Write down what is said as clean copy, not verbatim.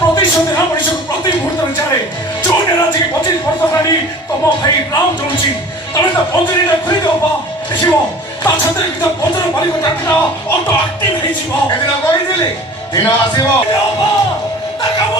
ପ୍ରତିଶୋଧ ନେବା ମଣିଷକୁ ପ୍ରତି ମୁହୂର୍ତ୍ତରେ ଚାଲେ। ଯୋଉ ନେରାଜିକି 25 ବର୍ଷ ହେଲାଣି ତମ ଭାଇ ରାମ ଜଳୁଛି, ତମେ ତା ପଞ୍ଜୁରୀଟା ଖୋଲିଦେବ, ଦେଖିବ ତା ଛାତିରେ କିଛି ପଞ୍ଜର ମାରିବ, ଡାକିଟା ଅଟୋ ଆକ୍ଟିଭ ହେଇଯିବ। ସେଦିନ କହିଥିଲି ଦିନ ଆସିବ ତା କାମ